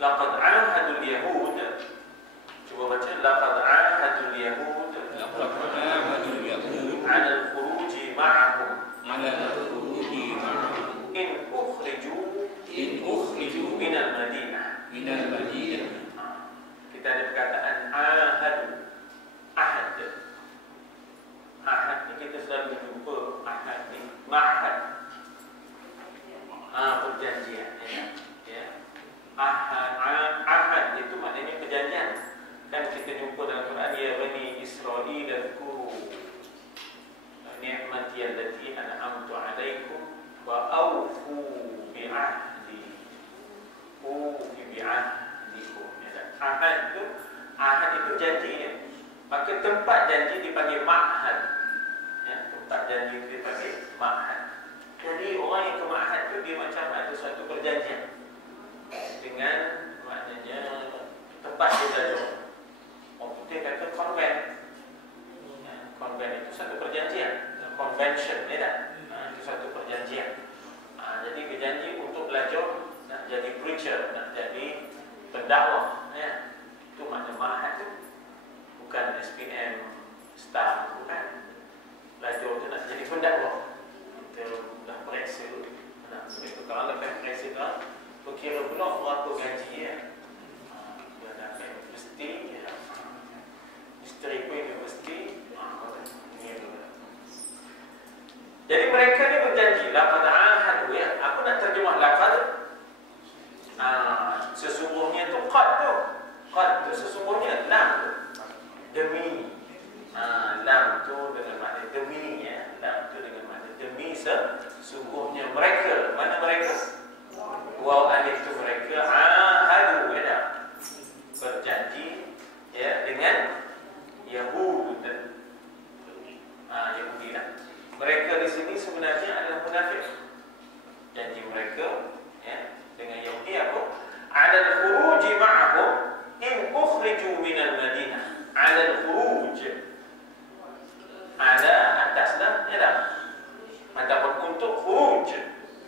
Laqad ahadul yahud. Cuba baca. Laqad ahadul yahud. Laqad ahadul yahud 'ala al-khuruj ma'ahum. 'ala al-khuruj ma'ahum. In ukhriju min al-Madinah. Min al-Madinah. Kita ada perkataan ahad. Ahad ni kita selalu jumpa. Ahad ni ma'ahad. Perjanjian, ya. Ahad itu maknanya perjanjian. Kan kita jumpa dalam Quran, ya bani Israil dzkuru ni'mati allati an'amtu 'alaikum wa awfu bi'ahdi. Ufi bi'ahdikum. Ahad itu janji, ya. Maka tempat janji dipanggil ma'had, ya. Tempat janji dipanggil ma'had. Jadi orang yang ke ma'had itu dia macam ada suatu perjanjian dengan maknanya tempat dia belajar. Orang putih kata konven. Konven itu satu perjanjian. Convention, ya tak? Itu satu perjanjian. Jadi berjanji untuk belajar, nak jadi preacher, nak jadi pendakwah, ya. Itu makna ma'had tu. Bukan SPM staff, bukan. Belajar tu nak jadi pendakwah. Kita dah periksa. Kalau lepas periksa dah, berkira pula berapa gaji, ya. Dia dah universiti, ya. Isteri pun universiti. Jadi mereka ni berjanji. Laqad ahadu, ya. Aku nak terjemah laqad. Sesungguhnya tu qad tu. Qad tu sesungguhnya, lam tu demi. Lam tu dengan makna demi, ya. Lam tu dengan makna demi sesungguhnya mereka. Mana mereka? Waw alif tu mereka. Ahadu, ya dah. Berjanji, ya, dengan Yahud. Yahudi lah. Mereka di sini sebenarnya adalah munafik. Janji mereka, ya, dengan Yahudi apa? 'Ala al-khuruj ma'ahum in ukhriju min al-Madinah. 'Ala al-khuruj. Ada atas dah, ya dah. Ataupun untuk khuruj.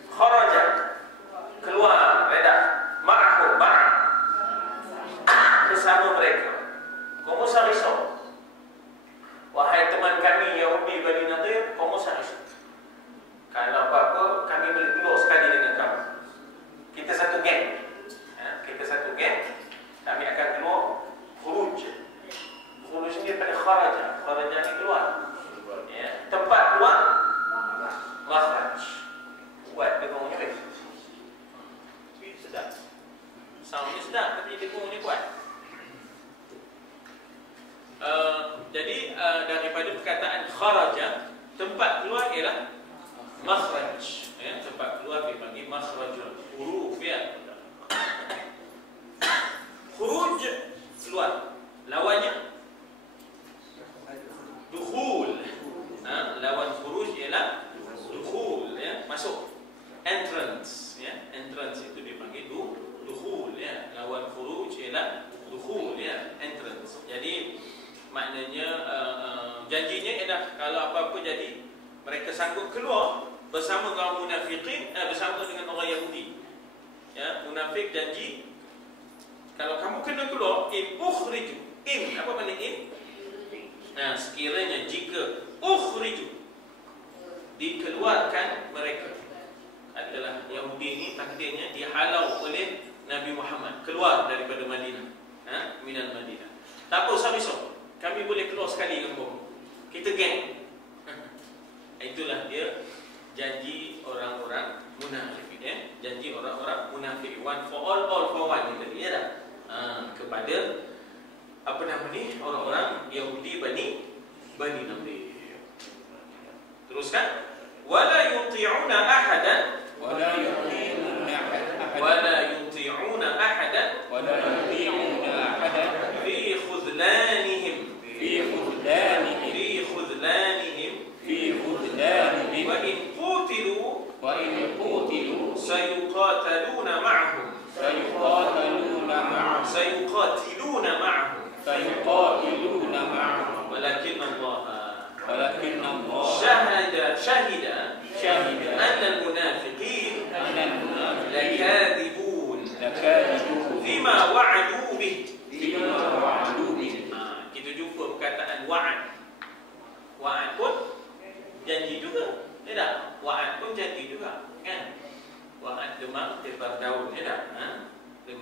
Kharaja. Keluar, ya dah. Ma'ahum, bersama mereka. Kamu risau. Wahai teman kami Yahudi Bani Nadir, kamu risau. Kalau apa-apa, kami boleh keluar sekali dengan kamu. Kita satu geng, ya, kita satu geng. Kami akan keluar khuruj. Khuruj ni daripada kharaja. Kharaja ni keluar, ya. Tempat keluar makhraj. Buat dengungnya, weh. Sedap. Soundnya sedap, tapi dengungnya kuat. Jadi daripada perkataan kharaja, tempat keluar ialah makhraj, ya. Tempat keluar dipanggil makhrajul huruf, ya. Khuruj, keluar. Lawannya dukhul. Lawan khuruj ialah dukhul, ya, masuk. Entrance, ya. Entrance itu dipanggil dukhul, ya. Lawan khuruj ialah dukhul, ya, entrance. Jadi maknanya janjinya ialah kalau apa-apa jadi, mereka sanggup keluar bersama kaum munafikin, bersama dengan orang Yahudi, ya. Munafik janji kalau kamu kena keluar, in ukhriju. In, apa makna in? Sekiranya jika ukhriju, dikeluarkan mereka. Adalah Yahudi ni takdirnya dihalau oleh Nabi Muhammad keluar daripada Madinah, minal Madinah. Tak apa, risau. Kami boleh keluar sekali dengan kamu. Kita geng. Itulah dia janji orang-orang munafik, ya. Janji orang-orang munafik. One for all for one, tadi, ya tak? Kepada apa nama ni, orang-orang Yahudi Bani Nadir. Teruskan. Wala yuti'una ahadan. Wala yuti'una ahadan. Fi khudlanihim. Wa in qutilu sayuqatiluna ma'ahum. Walakin Allah syahida anna al-munafiqin lakadibun.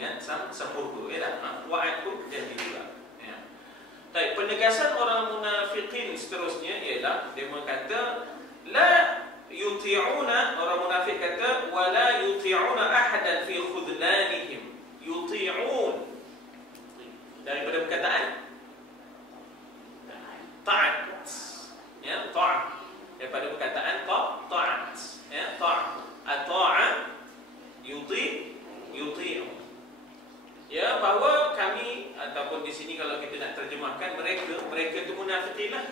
dengan sempurna. Wa'ad pun jadi juga. Ya. Baik, penegasan orang munafikin seterusnya ialah dia berkata la yuti'una, orang munafik kata wala yuti'una ahadan fi khudlanihim. Yuti'un daripada perkataan ta'at, ya, ta'at, daripada perkataan ta'at, ya, ta'at, ata'a yuti'u, ya, bahawa kami, ataupun di sini kalau kita nak terjemahkan mereka itu munafikin lah.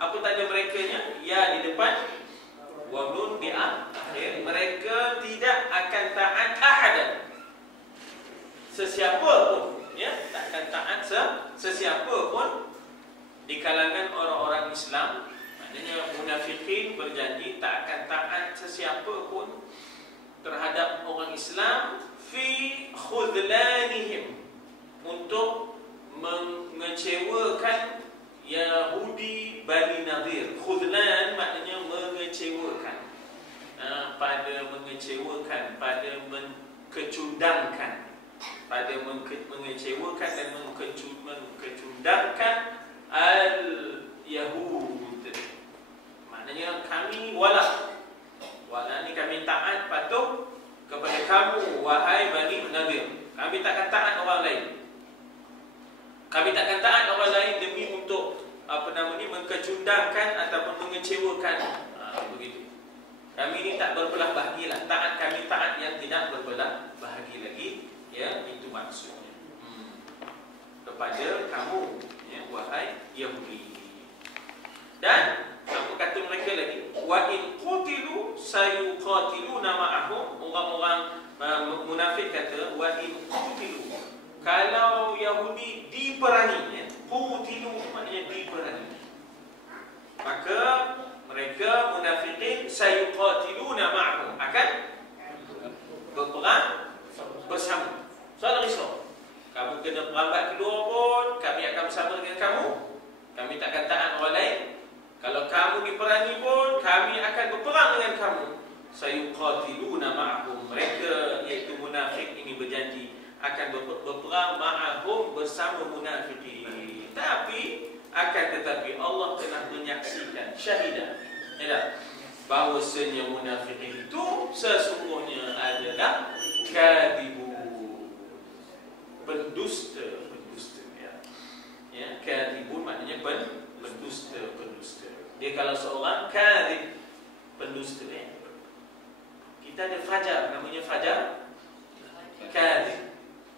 Apa tanda merekanya? Ya di depan, wa nun di akhir. Mereka tidak akan taat ahadan, sesiapa pun, ya, tak akan taat sesiapa pun di kalangan orang-orang Islam. Maknanya munafikin berjanji tak akan taat sesiapa pun terhadap orang Islam fi khudlanihim, untuk mengecewakan Yahudi Bani Nadir. Khudlan maknanya mengecewakan, pada mengecewakan, pada mengecundangkan, pada mengecewakan dan mengecundangkan al-Yahud. Maknanya kami wala ni kami taat patuh kepada kamu wahai Bani Nadir. Kami takkan taat orang lain. Kami takkan taat orang lain demi untuk mengecundangkan ataupun mengecewakan. Begitu. Kami ini tak berbelah bahagilah. Taat kami taat yang tidak berbelah bahagi lagi. Ya, itu maksudnya. Kepada kamu, ya, wahai Yahudi. Dan apa kata mereka lagi? Wa in qutilu sayuqatiluna ma'ahum. Orang-orang munafik kata wa in qutilu, kalau Yahudi diperangi, ya, qutilu maknanya diperangi, maka mereka munafikin sayuqatiluna ma'ahum, akan berperang bersama. Soal risau, kamu kena perambat kedua pun kami akan bersama dengan kamu. Kami takkan taat orang lain. Kalau kamu diperangi pun kami akan berperang dengan kamu. Sayuqatiluna ma'ahum, mereka iaitu munafik ini berjanji akan berperang ma'ahum, bersama munafikin. Tetapi Allah telah menyaksikan, syahidah, ya, bahawasanya munafikin itu sesungguhnya adalah kadibun, pendusta, ya, kadibun maknanya pendusta. Dia kalau seorang kadib, pendusta, ya. Kita ada fajar, namanya fajar kadib,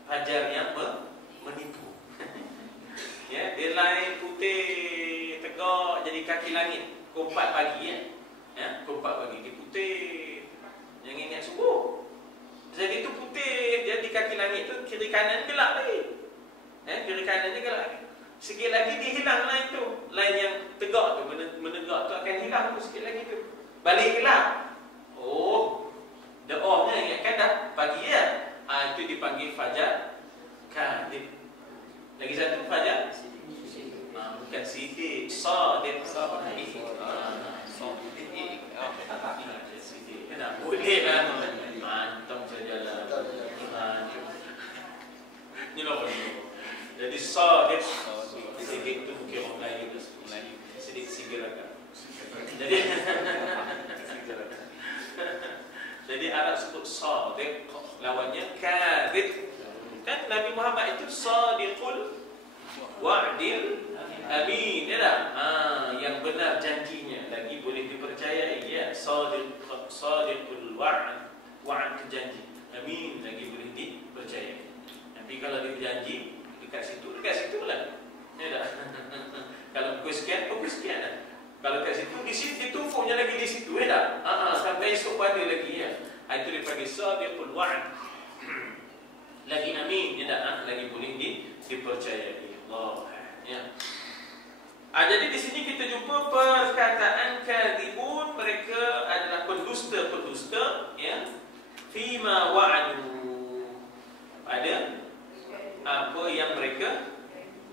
fajar yang menipu. Ya, dia lain putih tegak jadi kaki langit pukul 4 pagi, ya, pukul 4 pagi dia putih, jangan ingat subuh. Jadi itu putih dia di kaki langit tu, kiri kanan gelap lagi, kiri kanan dia gelap lagi. Sikit lagi dia hilang lain tu, lain yang tegak tu, menegak tu akan hilang tu, sikit lagi tu balik gelap. Oh, dah off-nya ingatkan dah pagi, ya. Itu dipanggil fajar kadib. Lagi satu fajar bukan sidik, sadiq. Sidik. Kenapa boleh lah, mantap sajalah. Ni lah. Jadi sadiq, sidik tu bukan orang Melayu, sidik sigarakan. Jadi Arab sebut sadiq, lawannya kadhib. Kan Nabi Muhammad itu sadiqul wa'dil amin, ya tak? Yang benar janjinya, lagi boleh dipercayai, ya. Sadiqul wa'd janji, amin, lagi boleh dipercayai. Tapi kalau dia berjanji dekat situ lah, ya tak? Kalau pukul sekian lah. Kalau kat situ, di situ ditufuknya lagi di situ, ya tak? Sampai esok pada lagi, ya. Itu dipanggil sadiqul wa'd, lagi amin, ya tak? Lagi boleh dipercayai Allah, ya. Jadi di sini kita jumpa perkataan kadhibun, mereka adalah pendusta, ya. Fima wa'adu, pada apa yang mereka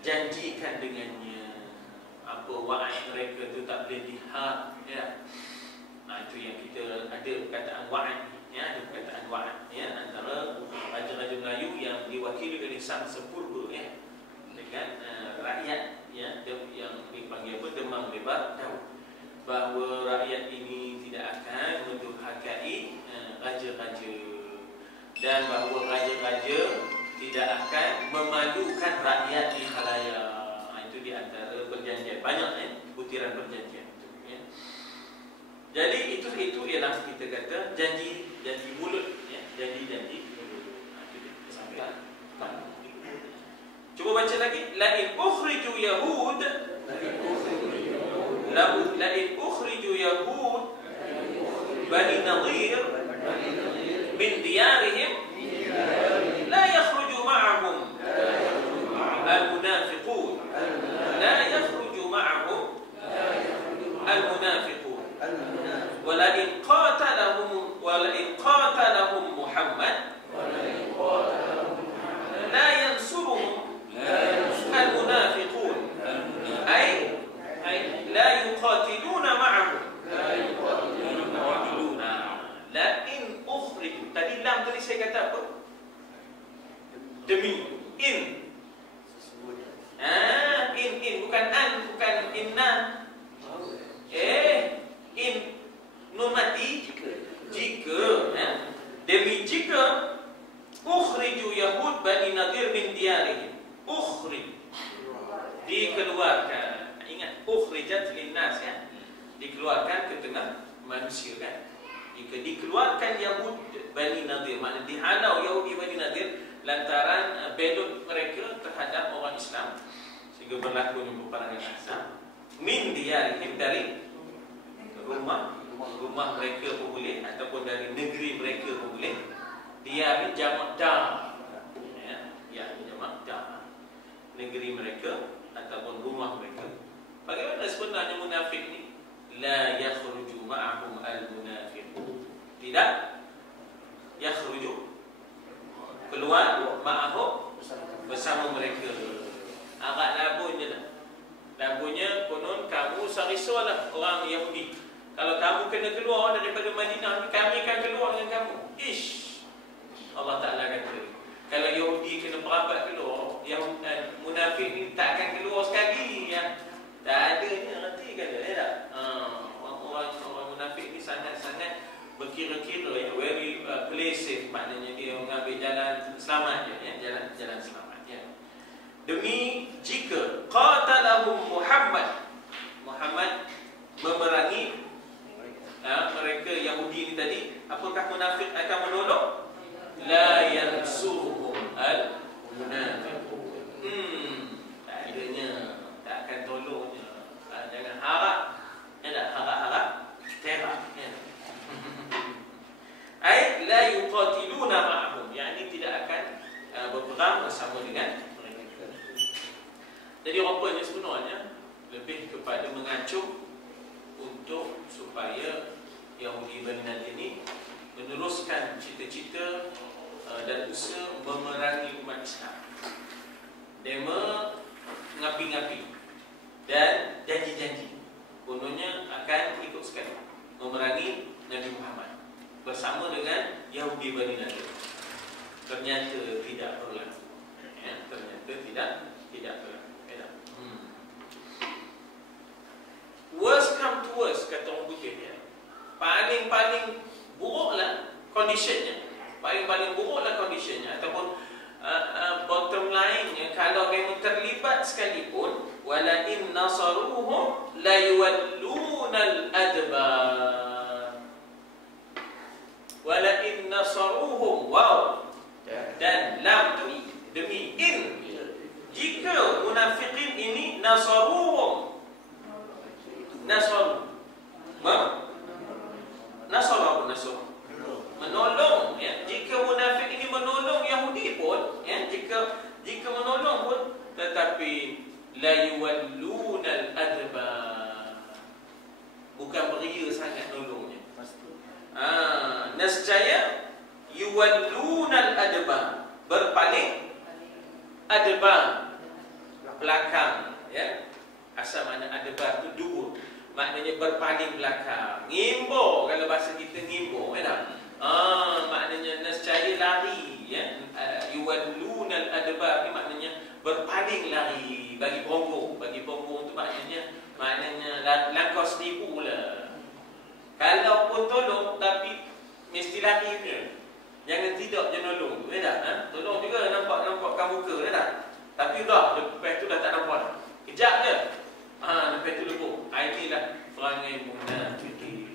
janjikan dengannya. Apa wa'ad mereka tu tak boleh dihad, ya. Itu yang kita ada perkataan wa'ad, ya, ada perkataan wa'ad, ya, antara raja-raja Melayu yang diwakili oleh sang sepurba dengan rakyat yang dipanggil apa, Demang Lebar Daud, bahawa rakyat ini tidak akan mendurhakai raja-raja, dan bahawa raja-raja tidak akan memalukan rakyat di khalayak. Itu di antara perjanjian, banyak butiran perjanjian itu. Jadi itu ialah kita kata janji mulut, janji mulut. Itu sampai. Cuba baca lagi. La'in ukhriju yahud Bani Nadir min diyarihim la yakhruju ma'ahum al-munafiqun la yakhruju ma'ahum al-munafiqun ولئن قاتلهم محمد لا ينصرهم المنافقون أي لا يقاتلون معه لئن أخرجوا. Tadi lam tadi saya kata apa? Demi. In bukan an, bukan inna. In nun mati jika demi jika ukhriju yahud Bani Nadir min diyarihim. Dikeluarkan. Ingat, ukhrijat linnas, dikeluarkan ke tengah manusia kan. Jika dikeluarkan Yahud Bani Nadir, maknanya dihalau Yahudi Bani Nadir lantaran belot mereka terhadap orang Islam, sehingga berlaku peperangan Ahzab. Min diyarihim, dari rumah mereka pun boleh, ataupun dari negeri mereka pun boleh. Dia jamak dar, jamak dar, negeri mereka ataupun rumah mereka. Bagaimana sebenarnya munafik ni? La yakhruju ma'ahum al-munafiqun. Tidak yakhruju, keluar, ma'ahum, bersama mereka. Agak labunya dah. Labunya konon kamu sariswalah orang Yahudi. Kalau kamu kena keluar daripada Madinah, kami akan keluar dengan kamu. Allah Ta'ala kata, kalau Yahudi kena berapat keluar, yang munafik ni tak akan keluar sekali. Tak adanya nanti kata, tak? Orang munafik ni sangat-sangat berkira-kira, very play safe, maknanya dia mengambil jalan selamat je, jalan selamat. Demi jika qatalahum Muhammad memerangi mereka Yahudi ni tadi, apakah munafik akan menolong? La yansuruhum al-munafiqun. Tak adanya, tak akan tolongnya. Jangan harap, harap terak. Ai la yuqatiluna ma'ahum, yakni tidak akan berperang bersama dengan mereka. Jadi rupanya sebenarnya lebih kepada mengacu untuk supaya Yahudi Bani Nadir ini meneruskan cita-cita dan usaha memerangi umat Islam. Dema ngapi-ngapi dan janji-janji kononnya akan ikut sekali memerangi Nabi Muhammad bersama dengan Yahudi Bani Nadir. Ternyata tidak berlaku. Ternyata tidak berlaku. Worst come to worst, kata orang putih ya. Paling buruklah conditionnya. Paling buruklah conditionnya, ataupun bottom line-nya, kalau kamu terlibat sekalipun, wala in nasaruhum la yuwalluna al-adbar. Wala in nasaruhum, wow, dan lam tu demi in. Jika munafiqin ini nasaruhum, nasar menolong, jika munafik ini menolong Yahudi pun, jika menolong pun, tetapi la yuwalluna al-adbar, bukan beria sangat nolongnya. Nascaya yuwalluna al-adbar, berpaling, adbar belakang, asal makna adbar tu dubur, maknanya berpaling belakang. Ngimbo, kalau bahasa kita ngimbo, Maknanya nescaya lari, ya. Yuwallunal adbar ni maknanya berpaling lari bagi punggung. Bagi punggung tu maknanya langkah seribu pula. Kalau pun tolong tapi mesti lari punya. Jangan tidak je nolong. Tak? Tolong juga nampak muka tak? Tapi dah lepas tu dah tak nampak dah. Kejap je. Lepas tu lebur. Inilah perangai munafikin.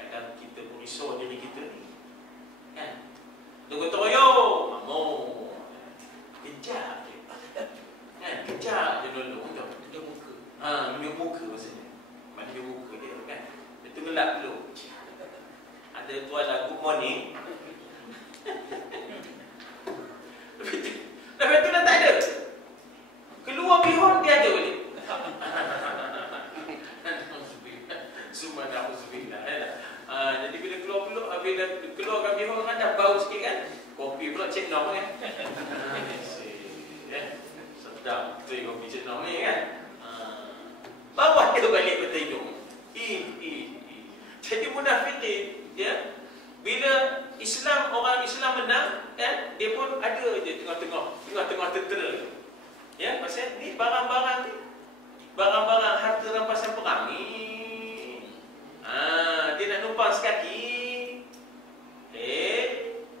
Kadang kita merisau diri kita ni. Kan? Tunggu toyo, mamau. Kejap je. Kan? Kejap je nolong. Tunjuk muka. Tunjuk muka maksudnya. Tunjuk muka dia kan. Dia tenggelap dulu. Ada tuan lah, good morning. Lepas tu dah tak ada. Keluar bihun dia ada balik. Subhanallah. Jadi bila keluarkan bihun kan dah bau sikit kan. Kopi pula Cik Nom kan. Sedap tu kopi Cik Nom ni kan. Bawa dia balik bertengok. Jadi munafikin, ya. Bila orang Islam menang, kan, dia pun ada je tengah-tengah tentera. Ya, pasal ni barang-barang harta rampasan perang ni. Dia nak numpang sekaki.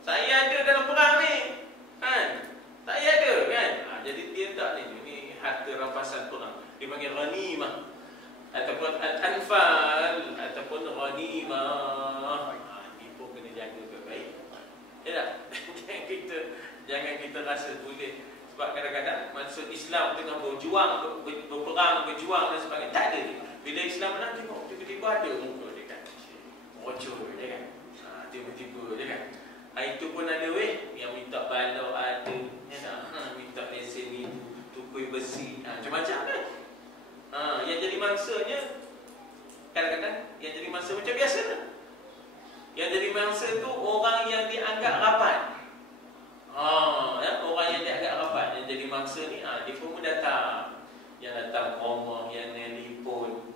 Saya ada dalam perang ni. Kan? Saya ada kan? Jadi dia tak ni harta rampasan perang. Dia panggil ghanimah. Ataupun al-anfal ataupun ghanimah. Ini pun kena jaga baik-baik. Ya tak? Jangan kita rasa boleh. Sebab kadang-kadang maksud Islam tengah berjuang, berperang, berjuang dan sebagainya. Tak ada. Bila Islam menang tengok tiba-tiba ada muka dia kan. Bocor dia kan. Tiba-tiba dia kan. Itu pun ada yang minta balau ada. Ya tak? Minta lesen ni tukui besi. Macam-macam kan. Yang jadi mangsanya kadang-kadang yang jadi mangsa macam biasa lah. Yang jadi mangsa tu orang yang dianggap rapat. Orang yang dianggap rapat yang jadi mangsa ni, dia pun datang. Yang datang rumah, yang telefon.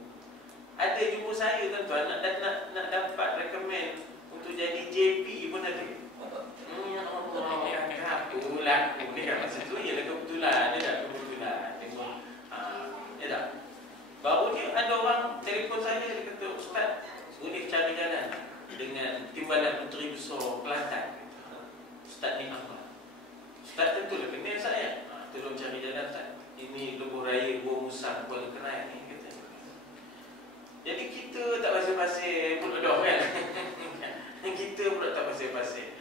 Ada jumpa saya tuan-tuan nak dapat rekomen untuk jadi JP pun ada. Ya Allah, kebetulan. Masa tu ialah kebetulan. Dia tak kebetulan. Tengok. Ya tak? Baru ni ada orang telefon saya, dia kata, Ustaz, boleh cari jalan dengan Timbalan Puteri Besar Kelantan. Ustaz ni Ahmad. Ustaz tentulah kenal saya. Tolong cari jalan Ustaz. Ini lebuh raya Buah Musang Kuala Kenai ni kata. Jadi kita tak pasal-pasal pun dah kan. Kita pula tak pasal-pasal.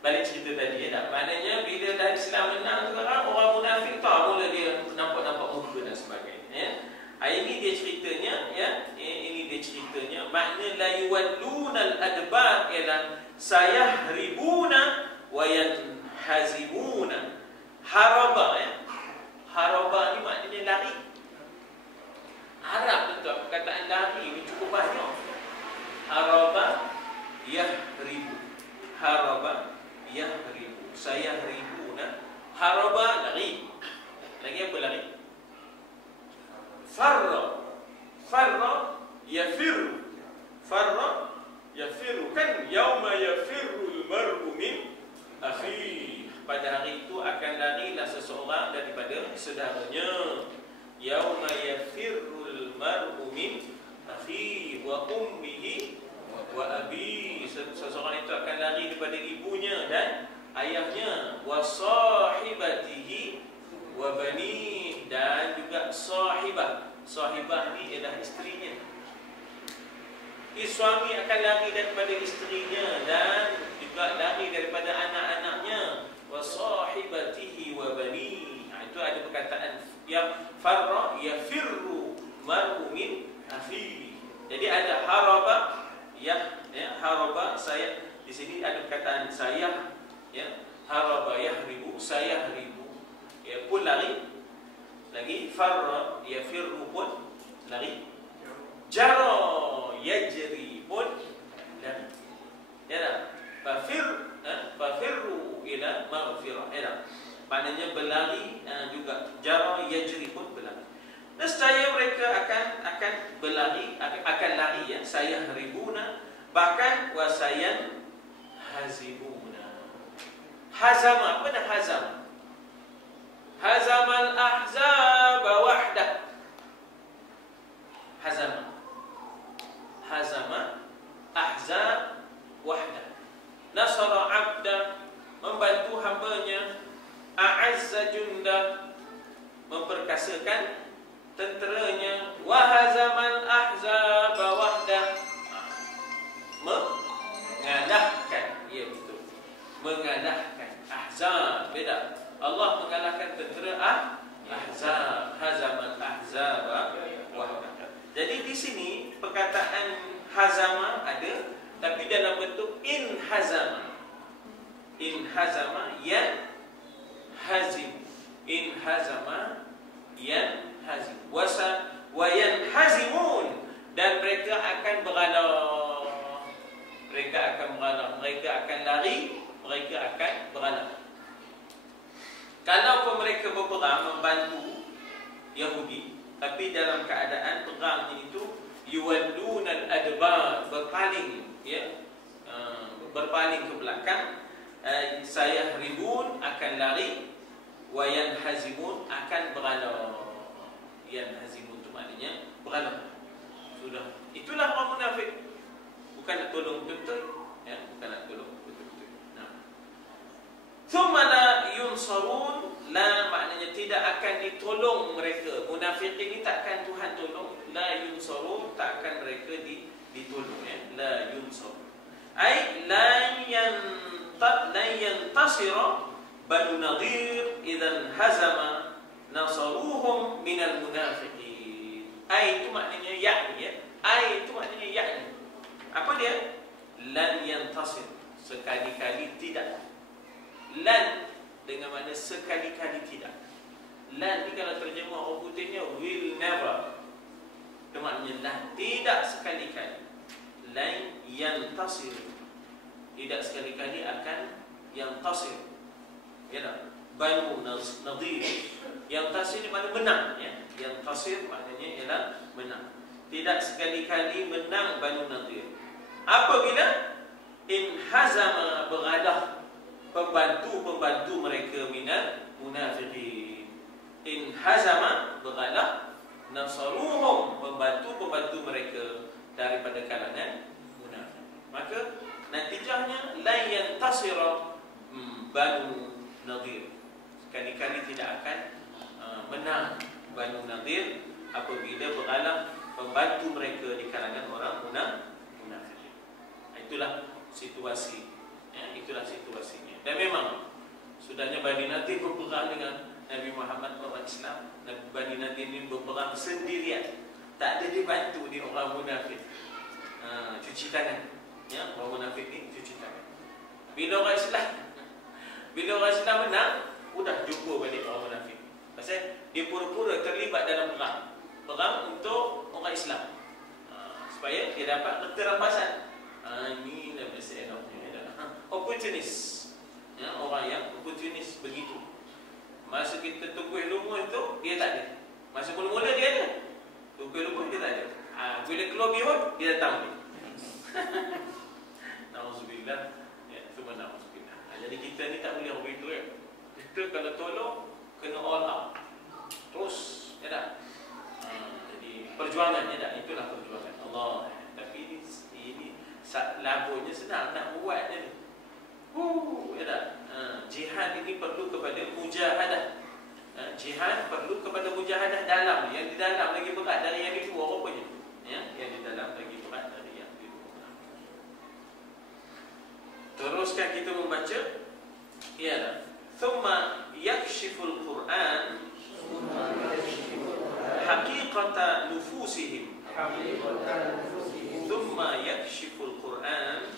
Balik cerita tadi tak? Maknanya bila dah Islam menang tu kan, orang munafik tak mula dia nampak-nampak muka dan sebagainya. Ya? Ini dia ceritanya, ya. Ini dia ceritanya. Makna la yuwallunal adbar ialah sayahribuna wa yanhazimuna. Haraba, ya. Haraba ni maknanya lari. Arab betul perkataan lari ni cukup banyak. Haraba yahribu. Haraba yahribu. Sayahribuna. Haraba lari. Lagi apa lari? Farra yafiru. Farra yafiru. Kan yauma yafirul mar'u min akhi. Pada hari itu akan larilah seseorang daripada saudaranya. Yauma yafirul mar'u min akhi wa ummihi wa abi. Seseorang itu akan lari daripada ibunya dan ayahnya. Wa sahibatihi wa bani. Dan juga sahibah. Sahibah ni ialah isterinya. Suami akan lari daripada isterinya dan juga lari daripada anak-anaknya. Wa sahibatihi wa bani. Itu ada perkataan yang farra yafirru mar'u min akhi. Jadi ada haraba, ya haraba saya. Di sini ada perkataan saya, ya. Haraba yahribu, sayahribu. Ya, pun lari. Lagi farra yafirru pun lari. Jara yajri pun lari. Ya tak? Fafirru ila maghfirah. Ya tak? Maknanya berlari juga. Jara yajri pun berlari. nescaya mereka akan berlari, akan lari ya, sayahribuna, bahkan wasayan hazimuna. Hazama, apa dah hazam? Hazamal ahzab wahdah. Hazama ahzab wahdah. Nasara abda, membantu hambanya. A'azza junda, memperkasakan tenteranya. Wa hazamal ahzab wahdah, mengalahkan, ya betul, mengalahkan. Ahzab beda, Allah mengalahkan tentera ahzab. Hazamal ahzab wahdah. Jadi di sini perkataan hazama ada, tapi dalam bentuk in hazama. In hazama yan hazim. In hazama yan hazim. Wa yan hazimun, dan mereka akan beralah. Mereka akan beralah. Mereka akan lari. Mereka akan beralah. Kalau mereka berperang membantu Yahudi, tapi dalam keadaan perangnya itu yuwallunal adbar, berpaling ya, berpaling ke belakang. Sayahribun, akan lari. Wa yanhazimun, akan beralah. Yanhazimun itu maknanya beralah. Sudah, itulah orang munafik. Bukan nak tolong betul-betul ya, bukan nak tolong betul-betul. Nah, thumma la yunsarun, la maknanya tidak akan ditolong mereka. Munafik ini tak akan Tuhan tolong. La yunsarun, tak akan mereka ditolong ya. La yunsarun ai la yantasira Banu Nadir idzan hazama nasaruhum minal munafiqin. Ai itu maknanya yakni ya. Ai itu maknanya yakni. Apa dia? Lan yantasir, sekali-kali tidak. Lan dengan makna sekali-kali tidak. Lan ni kalau terjemah orang putihnya will never. Itu maknanya lan, tidak sekali-kali. Lan yantasir, tidak sekali-kali akan yantasir. Ya tak? Banu Nadir. Yantasir ni makna menang ya. Yantasir maknanya ialah menang. Tidak sekali-kali menang Banu Nadir. Apabila in hazama, beralah pembantu-pembantu mereka minal munafiqin. In hazama, beralah. Nasaruhum, pembantu-pembantu mereka daripada kalangan munafik. Maka natijahnya la yantasira Banu Nadir, sekali-kali tidak akan menang Banu Nadir apabila beralah pembantu mereka di kalangan orang munafik. Itulah situasi ya, itulah situasinya. Dan memang sudahnya Bani Nadir berperang dengan Nabi Muhammad orang Islam. Bani Nadir ini berperang sendirian, tak ada dibantu di orang munafik. Cuci tangan ya, orang munafik ni cuci tangan. Bila orang Islam menang, sudah jumpa balik orang munafik. Pasal dia pura-pura terlibat dalam perang untuk orang Islam, supaya dia dapat kerampasan. Ini dah mesti opportunis ya, orang yang opportunis begitu. Masa kita tunggu ilmu itu, dia tak ada. Masa mula-mula dia ada, tunggu ilmu dia tak ada. Bila keluar bihun, dia datang ni. Na'udzubillah ya, cuma na'udzubillah. Jadi kita ni tak boleh begitu ya. Kita kalau tolong, kena all out terus ya tak? Jadi perjuangan ya tak? Itulah perjuangan Allah. Tapi ini labunya senang nak buat je ni. Ya tak? Jihad ini perlu kepada mujahadah. Jihad perlu kepada mujahadah dalam. Yang di dalam lagi berat dari yang di luar rupanya ya? Yang di dalam lagi berat dari yang di luar. Teruskan kita membaca. Ya tak? Thumma yakshiful Quran haqiqata nufusihim. Thumma yakshiful Quran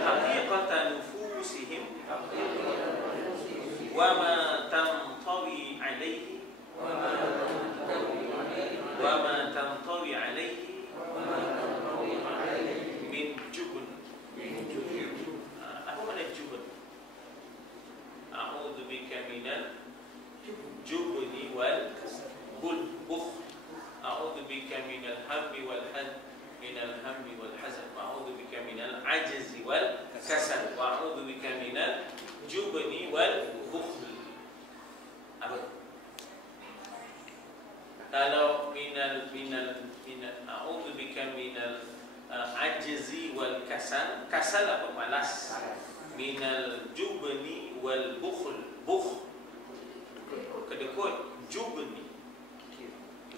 haqiqata nufusihim wa ma tantawi alaihi min jubn. Apa makna jubn? A'udzu bika minal jubni wal bukhl. A'udzu bika minal hammi wal hazn, minal hammi wal hazan. A'udzu bika minal ajzi wal kasal. Wa a'udzu bika minal jubni wal bukhl. Apa? Kalau minal a'udzu bika minal ajzi wal kasal. Kasal apa? Malas. Minal jubni wal bukhl. Kedekut. Jubni.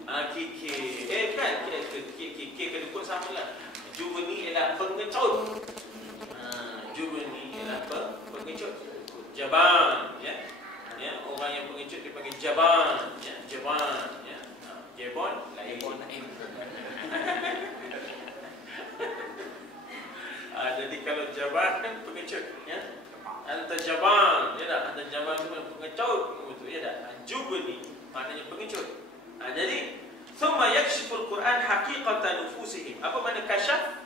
Kikir. Kan kikir kedekut sama lah. Jubni ialah pengecut. Jubni ialah pengecut. Jaban, ya. Ya, orang yang pengecut dipanggil jaban, ya. Jaban, ya. Jebon, lain. Jadi kalau jaban kan pengecut, ya. Anta jaban, ya dah. Anta jaban tu pengecut, betul ya dah. Jubni maknanya pengecut. Jadi thumma yakshiful Quran haqiqatan nufusihim. Apa makna kasyaf?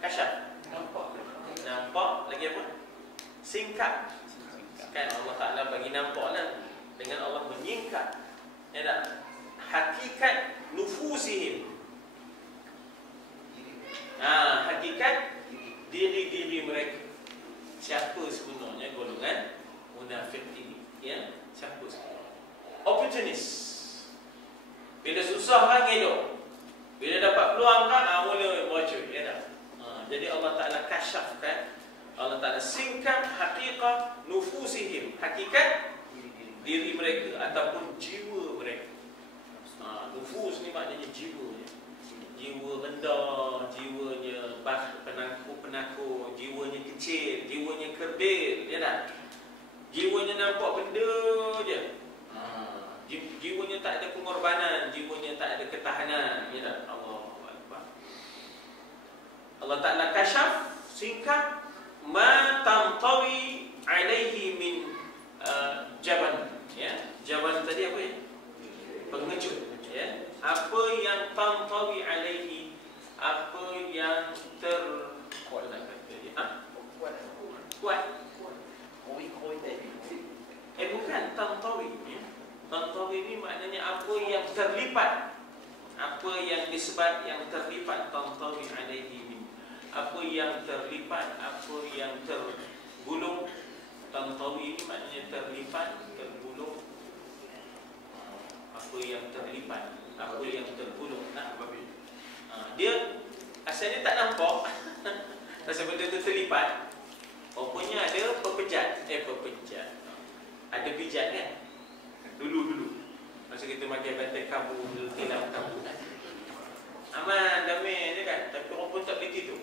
Kasyaf. Nampak lagi apa? Singkat. Kan Allah Taala bagi nampaklah dengan Allah menyingkat. Ya tak? Hakikat nufusihim. Hakikat diri-diri mereka. Siapa sebenarnya golongan munafik ini? Ya, siapa sebenarnya? Opportunis. Bila susah kan elok. Bila dapat peluang kan mula meracun, ya tak? Jadi Allah Taala kasyafkan, Allah Taala singkat hakikat nufusihim, hakikat diri mereka ataupun jiwa mereka. Nufus ni maknanya jiwa. Jiwa rendah, jiwanya penakut, jiwanya kecil, jiwanya kerdil, ya tak? Jiwanya nampak benda je. Jiwanya tak ada pengorbanan, jiwanya tak ada ketahanan, ya tak? Allahu Akbar. Allah Ta'ala kasyaf, singkat, ma tamtawi alaihi min jaban, ya. Jaban tadi apa ya? Pengecut, ya. Apa yang tamtawi alaihi, apa yang kuat nak kata dia. Kuat. Bukan tamtawi, ya. Tamtawi ini maknanya apa yang terlipat, apa yang disebut yang terlipat. Tamtawi alaihi min, apa yang terlipat, apa yang tergulung. Tamtawi ini maknanya terlipat, tergulung. Apa yang terlipat, apa yang tergulung. Dia asalnya tak nampak. Pasal benda tu terlipat. Rupanya ada pepejat. Ada pijat kan? Dulu masa kita makan bantai kabu, tilam kabu, aman, damai je kan. Tapi orang pun tak begitu.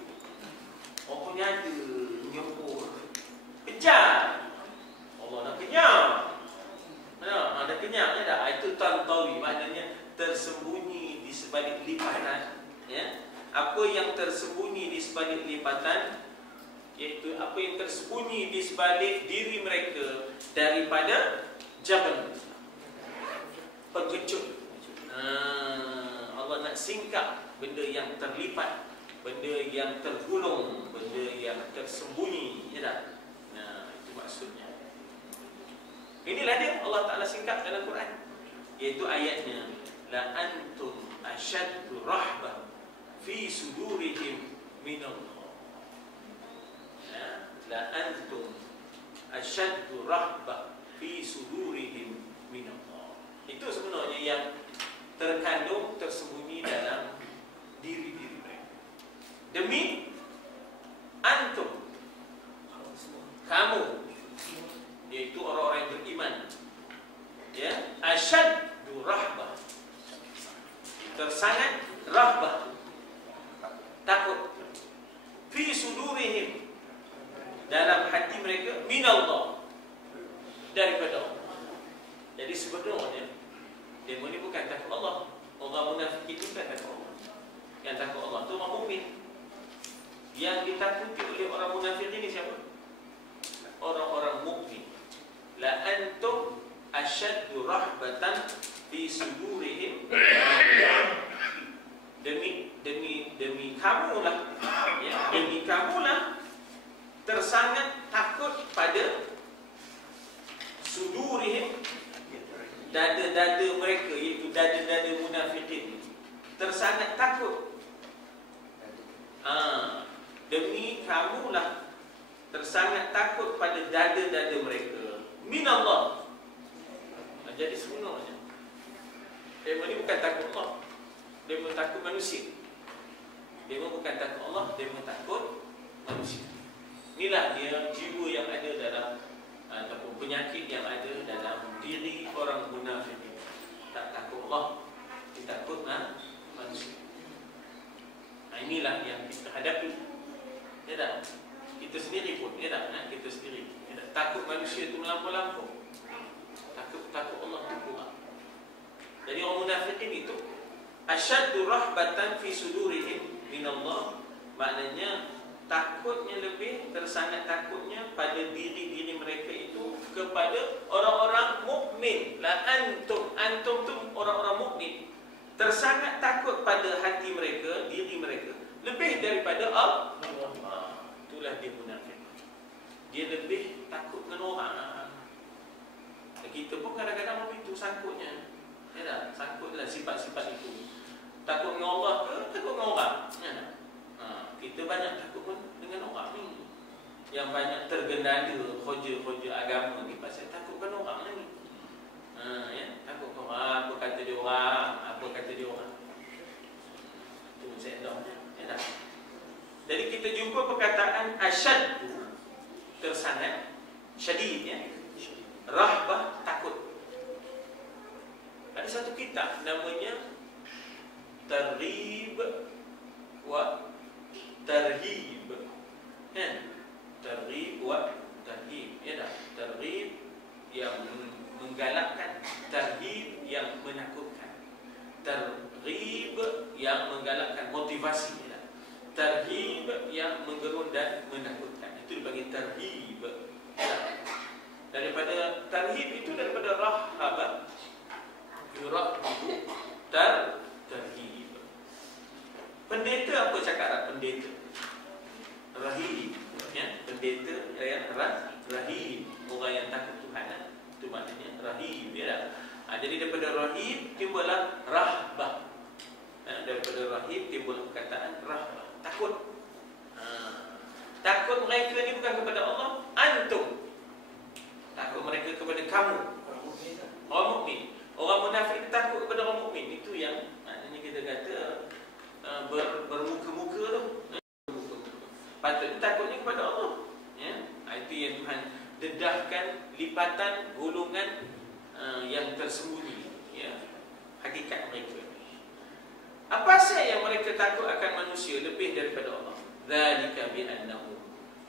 Orang punya ada nyempur pejat. Allah nak kenyang. Ada kenyang je dah. Itu tamtawi, maknanya tersembunyi di sebalik lipatan, ya. Apa yang tersembunyi di sebalik lipatan, iaitu apa yang tersembunyi di sebalik diri mereka daripada jaban, pengecut. Allah nak singkap benda yang terlipat, benda yang tergulung, benda yang tersembunyi, ya tak? Itu maksudnya. Inilah dia Allah Ta'ala singkap dalam Quran, iaitu ayatnya la antum asyaddu rahbah fi sudurihim minallah. La antum asyaddu rahbah fi sudurihim minallah. Itu sebenarnya yang terkandung, tersembunyi dalam diri-diri mereka. Demi antum, kamu, yaitu orang-orang yang beriman, ya, asyaddu rahbah, tersangat rahbah, takut, fi sudurihim, dalam hati mereka, minallah, daripada Allah. Jadi sebenarnya demo ni bukan takut Allah. Orang munafik itu bukan takut Allah. Yang takut Allah tu orang mukmin. Yang ditakuti oleh orang munafik ini siapa? Orang-orang mukmin. La antum asyaddu rahbatan fi sudurihim. Demi kamulah, ya, demi kamulah tersangat takut pada sudurihim, dada mereka, iaitu dada-dada munafikin, tersangat takut. Demi kamulah tersangat takut pada dada-dada mereka. Minallah. Jadi sebenarnya dia ni bukan takut Allah, dia takut manusia. Dia bukan takut Allah, dia takut manusia. Inilah dia jiwa yang ada dalam ataupun penyakit yang ada dalam diri orang munafik. Tak takut Allah, dia takut manusia. Inilah yang kita hadapi. Ya tak? Kita sendiri pun, ya tak? Kita sendiri. Ya tak? Takut manusia itu melampau-lampau. Takut Allah itu kurang. Jadi orang munafikin itu asyaddu rahbatan fi sudurihim minallah, maknanya takutnya lebih, tersangat takutnya pada diri-diri mereka itu kepada orang-orang mukmin. La antum tu orang-orang mukmin, tersangat takut pada hati mereka, diri mereka lebih daripada Allah. Itulah dia munafik. Dia lebih takut dengan orang. Kita pun kadang-kadang begitu sangkutnya. Ya tak? Sangkutlah sifat-sifat itu. Takut dengan Allah ke takut dengan orang? Ya. Kita banyak takut dengan orang ni. Yang banyak tergendala hoja-hoja agama ni pasal takut dengan orang ni. Ya, takut dengan orang, apa kata dia orang, apa kata dia orang. Itu sendoknya. Ya tak? Jadi kita jumpa perkataan asyad, tersangat, syadid, ya. Rahbah, takut. Ada satu kitab namanya Targhib wa Tarhib. Kan? Targhib wa Tarhib. Ya tak? Targhib yang menggalakkan, tarhib yang menakutkan. Targhib yang menggalakkan, motivasi, ya tak? Tarhib yang menggerun dan menakutkan. Itu dipanggil tarhib. Ya. Daripada tarhib itu daripada rahaba, yurahibu, tarhib. Pendeta apa cakap Arab? Pendeta rahib, ya, pendeta yang rahib, orang yang takut Tuhan. Itu maknanya rahib, ya. Jadi daripada rahib timbullah rahbah. Daripada rahib timbul perkataan rahbah, takut. Takut mereka ni bukan kepada Allah, antum. Takut mereka kepada kamu, orang mukmin. Orang munafik takut kepada orang mukmin. Itu yang maknanya kita kata bermuka-muka tu. Patutnya takutnya kepada Allah. Ya? Itu yang Tuhan dedahkan lipatan golongan yang tersembunyi. Ya? Hakikat mereka. Apa sahaja yang mereka takut akan manusia lebih daripada Allah? Dzalika bi annahum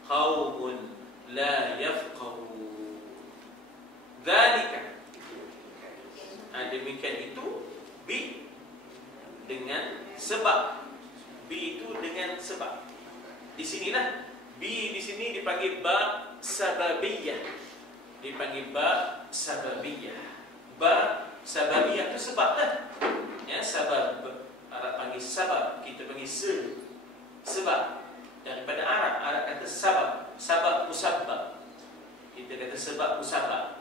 qaumun la yafqahun. Dzalika, demikian itu, bi dengan sebab. Bi itu dengan sebab. Di sinilah bi di sini dipanggil ba sababiyah. Dipanggil ba sababiyah. Ba sababiyah itu sebablah. Ya, sebab. Arab panggil sabab, kita panggil sebab. Daripada Arab kata sabab, sabab musabbab. Kita kata sebab musabbab.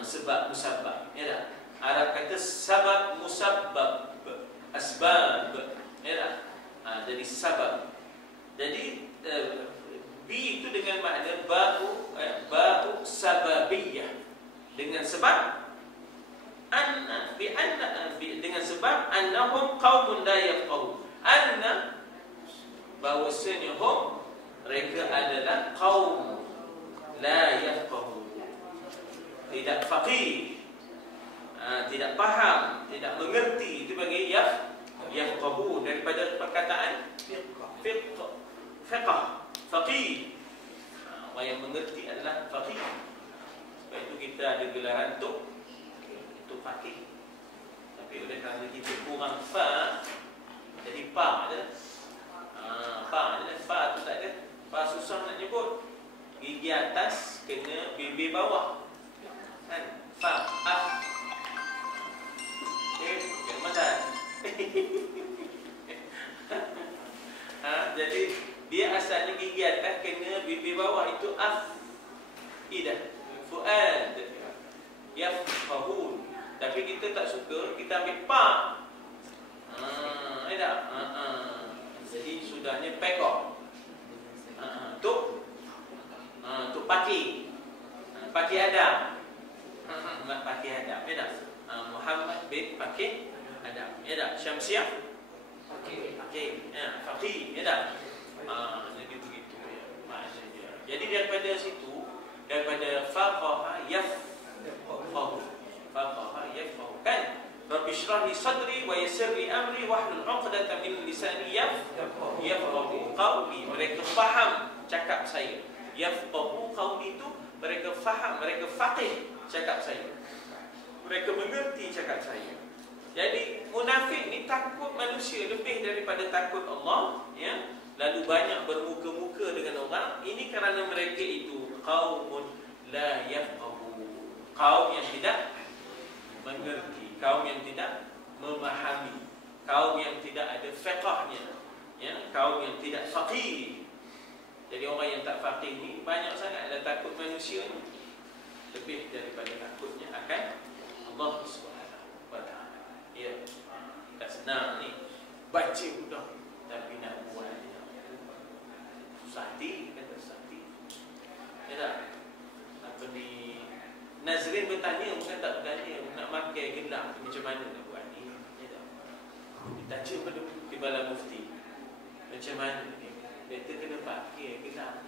Sebab musabbab, ya tak? Arab kata sabab musabbab, asbab, ya tak? Jadi sabab. Jadi bi itu dengan makna ba'u sababiyah, dengan sebab dengan sebab annahum qaumun la yafqahun. Anna, bahwasanya hum, mereka adalah qaum la yafqahun, tidak faqih, tidak faham, tidak mengerti. Itu bagi yafqahun daripada perkataan fiqh, faqih. Orang yang mengerti adalah faqih. Sebab itu kita ada gelaran untuk faqih. Tapi oleh kerana kita kurang fa, jadi pa je. Fa je. Fa tu tak ada. Fa susah nak nyebut. Gigi atas kena bibir bawah. Kan? Fa, af. Jangan masak. Jadi dia asalnya gigi atas kena bibir bawah, itu af. Idah. Fuad. Yafqahun. kita tak suka, kita ambil pak. Tak? Jadi sudahnya pack off. Untuk Pakih Adam. Pakih Adam, tak? Muhammad bin Pakih Adam, tak? Syamsiah Fakih, tak? Jadi begitu ya, maksudnya. Jadi daripada situ, daripada faqaha yafqahu. Kan? Rabbi shrah li sadri wa yassir li amri wahlul 'uqdatam min lisani yafqahu qawli. Mereka faham cakap saya. Yafqahu qawli itu mereka faham, mereka faqih cakap saya. Mereka mengerti cakap saya. Jadi munafik ni takut manusia lebih daripada takut Allah, ya. Lalu banyak bermuka-muka dengan orang. Ini kerana mereka itu qaumun la yafqahu. Kaum yang tidak mengerti, kaum yang tidak memahami, kaum yang tidak ada fiqahnya, ya, kaum yang tidak faqih. Jadi orang yang tak faqih ni banyak sangat takut manusia ni, lebih daripada takutnya akan Allah Subhanahu wa taala. Ya, tak senang ni baca dah, tapi nak buat susah hati, kata susah hati. Ya tak? Apa ni, Nazrin bertanya, bukan tak bertanya, nak pakai gelang macam mana nak buat ni. Ya tak? Ditanya pada Timbalan Mufti, macam mana ni? Dia kena pakai gelang.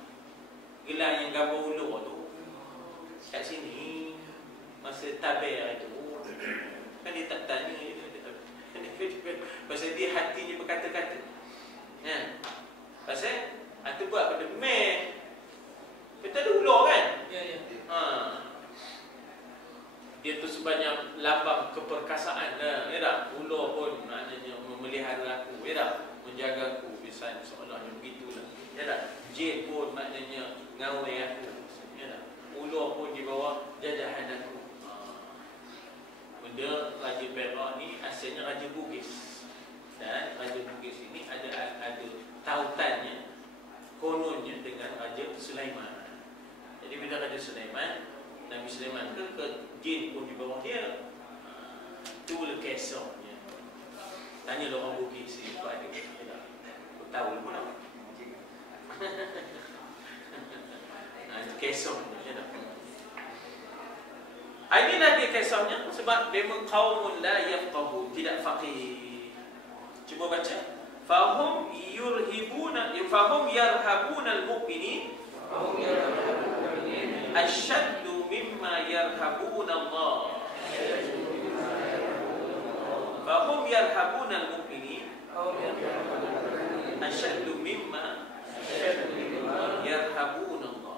Gelang yang gambar ulur tu kat sini, masa tabir tu, kan dia tak tanya. Pasal dia hatinya berkata-kata, ya. Pasal itu buat pada meh. Kita ada ular kan? Ya. Dia tu sebanyak lambang keperkasaan dah, ya tak? Ular pun maknanya memelihara aku, ya tak? Menjaga aku, biasanya seolah-olah begitulah, ya tak? Jin pun maknanya ngawai aku, ya tak? Ular pun di bawah jajahan aku. Benda Raja Perak ni asalnya Raja Bugis. Dan Raja Bugis ini ada tautannya, kononnya dengan Raja Sulaiman. Jadi bila Raja Sulaiman, Nabi Sulaiman ke jin pun di bawah dia. Itulah kisahnya. Tanya orang Bugis ni, apa ada? Aku tahu pun apa. Itu kisahnya, ya tak? Ini nanti kisahnya sebab dia qaumun la yafqahu, tidak faqih. Cuba baca. Fahum yarhabuna al-mu'minin ashaddu mimma yarhabuna Allah. Fahum yarhabuna al-mu'minin ashaddu mimma yarhabuna Allah.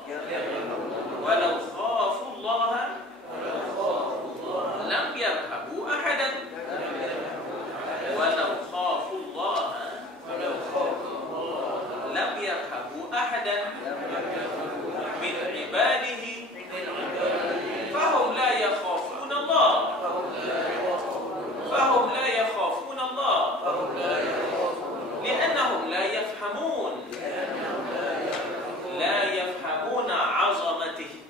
Walau khafu Allah lam yarhabu ahadan. Walau khafu Allah lam yarhabu ahadan min ibadihi fahum la yakhafuna Allah. Fahum la yakhafuna Allah li'annahum la yafhamun, la yafhamuna 'azamatihi,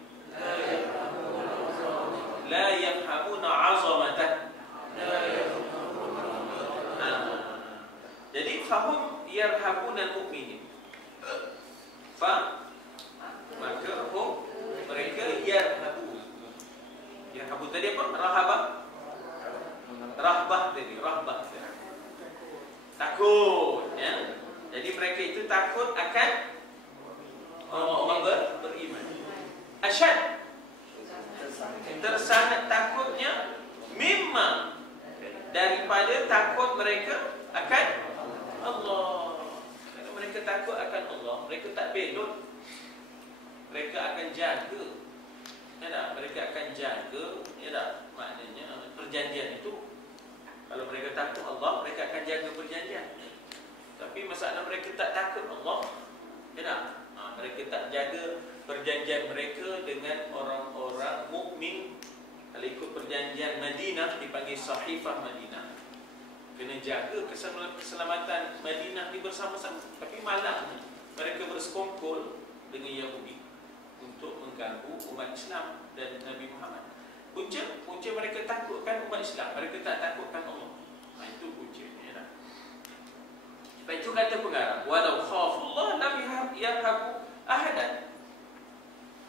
la yafhamuna 'azamatah. Jadi fahum yarhabuna al-mu'minin. Maka hum, mereka yarhabu. Yarhabu tadi apa? Rahbah tadi, rahbah. Takut, ya. Jadi mereka itu takut akan orang beriman. Asyad, tersangat takutnya, mimma, daripada takut mereka akan Allah. Kalau mereka takut akan Allah, mereka tak belot. Mereka akan jaga, ya tak? Mereka akan jaga, ya tak? Maknanya perjanjian itu. Kalau mereka takut Allah, mereka akan jaga perjanjian. Tapi masalah mereka tak takut Allah, ya tak? Mereka tak jaga perjanjian mereka dengan orang-orang mukmin. Kalau ikut perjanjian Madinah, dipanggil Sahifah Madinah. Kena jaga keselamatan Madinah ni bersama-sama. Tapi malam mereka bersekongkol dengan Yahudi untuk mengganggu umat Islam dan Nabi Muhammad. Punca mereka takutkan umat Islam, mereka tak takutkan Allah. Itu puncanya lah. Sebab itu kata pengarang, walau khafullah lam yarhabu ahadan.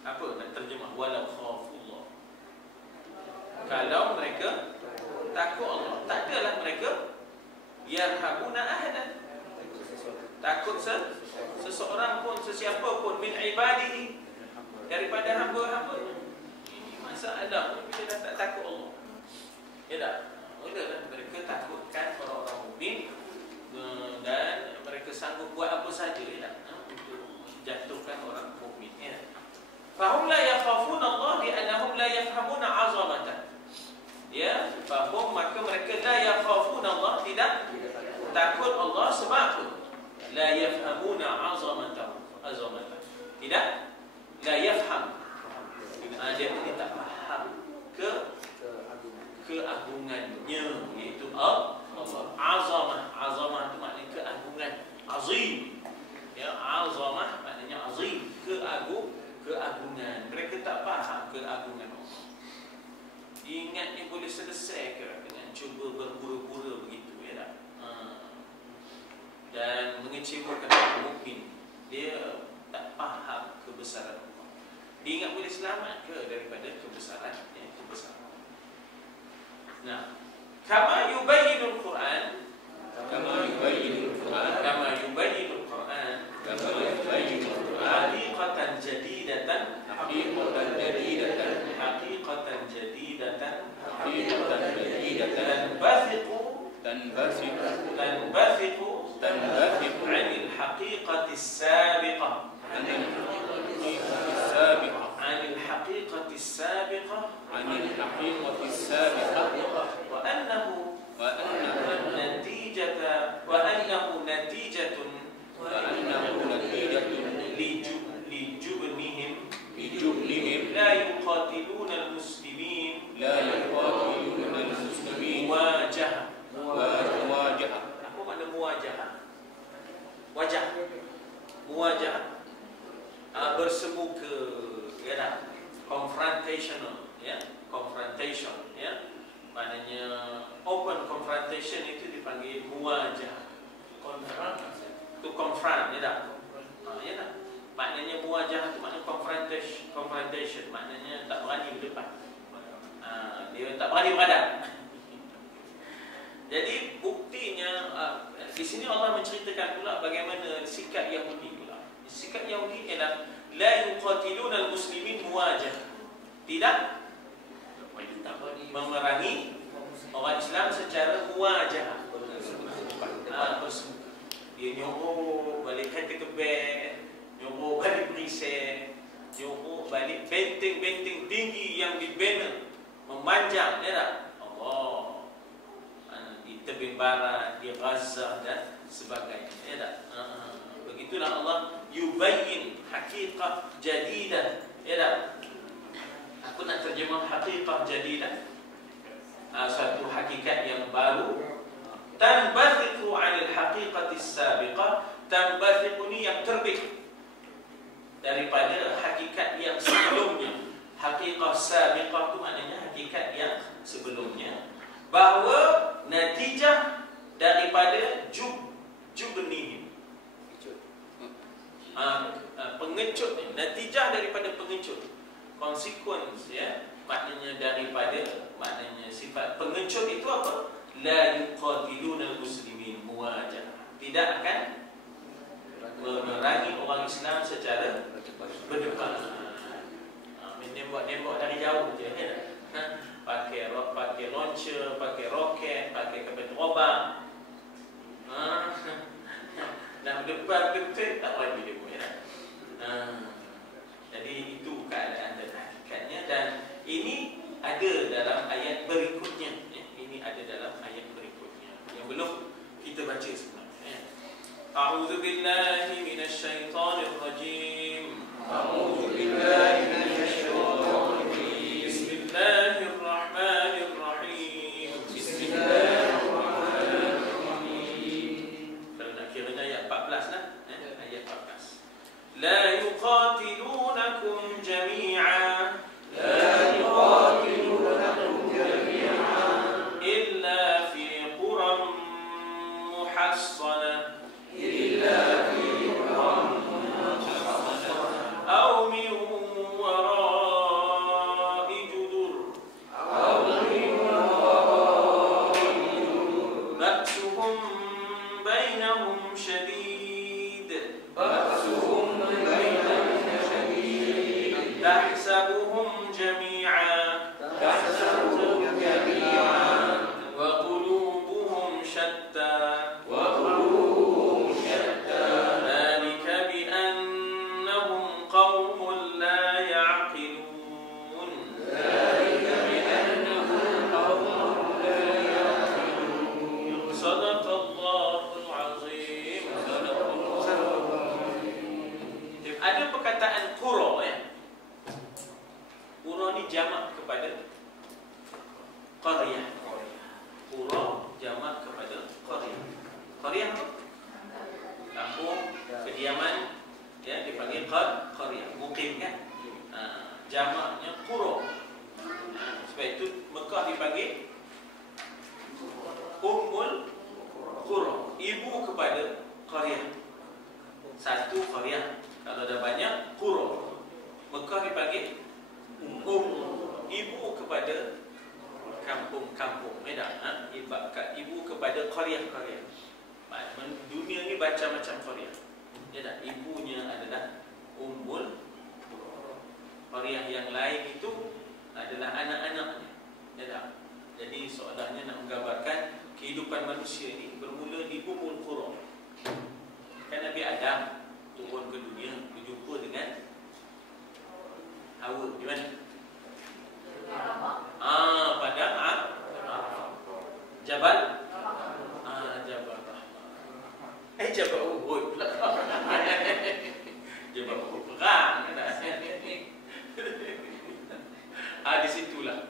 Apa nak terjemah walau khafullah? Kalau mereka takut Allah, tak adalah mereka yarhabuna ahadan, takut seseorang pun, sesiapa pun, min ibadihi, daripada hamba-hambanya. Ini masalah bila dah tak takut Allah. Ya tak? Mulalah mereka takutkan orang-orang mukmin, dan mereka sanggup buat apa saja, ya tak? Untuk jatuhkan orang mukmin, ya. Fahum la yakhafuna Allah li'annahum la yafhamuna 'azamatan. Ya, fahum, maka mereka la yakhafuna Allah, tidak takut Allah sebab apa? La yafhamuna 'azamatan. Tidak, la yafham. Dia tak faham keagungannya, iaitu Allah. Azamah itu maknanya keagungan, azim. Ya, azamah maknanya azim, keagungan. Mereka tak faham keagungan Allah. Ingatnya boleh selesai ke dengan cuba berpura-pura begitu, ya tak? Dan mengecewakan orang mukmin. Dia tak faham kebesaran Allah. Dia ingat boleh selamat ke daripada kebesaran, ya, kebesaran. Nah, kama yubayyinul Quran, haqiqatan jadidatan, tanbathiqu 'anil haqiqati as-sabiqah, وأنه نتيجة لجبنهم لا يقاتلون المسلمين مواجهة. Apa makna muwajahah? Muwajahah bersemuka, ya tak? Confrontational, ya, confrontation, ya. Maknanya open confrontation itu dipanggil muwajahah. To confront, ya tak? Ya tak? Maknanya muwajahah itu maknanya confrontation, maknanya tak berani berdepan. Dia tak berani berhadap. Jadi buktinya di sini Allah menceritakan pula bagaimana sikap Yahudi pula. Sikap Yahudi ialah la yuqatiluna al-muslimin muwajah. Tidak memerangi orang Islam secara muwajah. Dia nyuruh balik kereta ke beg, nyuruh balik perisai, nyuruh balik benteng-benteng tinggi yang dibina, memanjang, ya tak? Allah, di tebing barat, di Gaza dan sebagainya, ya tak? Begitulah Allah yubayyin haqiqah jadidah, ya tak? Aku nak terjemah haqiqah jadidah, satu hakikat yang baru. Tanbathiqu 'anil haqiqati as-sabiqah. Tanbathiqu ni yang terbit daripada hakikat yang sebelumnya. Haqiqah sabiqah itu maknanya hakikat yang sebelumnya, bahawa natijah daripada jubnihim, pengecut, natijah daripada pengecut, consequence, ya, maknanya daripada, maknanya sifat pengecut itu apa? La yuqatiluna al-muslimin muwajah. Tidak akan memerangi orang Islam secara berdepan. Nembak dari jauh je, ya. Pakai launcher, pakai roket, pakai kapal terbang. Nak berdepan betul tak lagi dia pun, ya. Jadi itu keadaan dan hakikatnya, dan ini ada dalam ayat berikutnya, ya. Ini ada dalam ayat berikutnya yang belum kita baca sebenarnya. A'udzu billahi minasy syaithanir rajim. A'udzu billahi minasy syaitanir rajim. Bismillahirrahmanirrahim. Kalau nak kiranya ayat 14 lah, ayat 14. La yuqatilunakum jami'a. La yuqatilunakum tahsabuhum jami'a tahsabuhum jami'an wa qulubuhum shatta wa qulubuhum shatta dhalika bi annahum qaumun la ya'qilun dhalika bi annahum qaumun la ya'qilun. Sadaqallahul azim. Ada perkataan qura ya. Qura ni jamak kepada qaryah. Qura jamak kepada qaryah. Qaryah apa? Kampung, kediaman, ya, dipanggil qaryah. Mukim kan? Jamaknya qura. Sebab itu Mekah dipanggil Ummul Qura, ibu kepada qaryah. Satu qaryah. Kalau ada banyak qura. Mekah dipanggil ibu kepada kampung-kampung. Ibu kepada qaryah-qaryah. Dunia ni baca macam qaryah. Ibunya adalah Ummul Qura. Qaryah yang lain itu adalah anak-anaknya. Jadi soalannya nak menggambarkan kehidupan manusia ini bermula di Ummul Qura. Kan Nabi Adam turun ke dunia berjumpa dengan Hawa di mana? Padang Jabal Jabal Rahmah. Jabal Uhud pula. Jabal Uhud perang. Di situlah.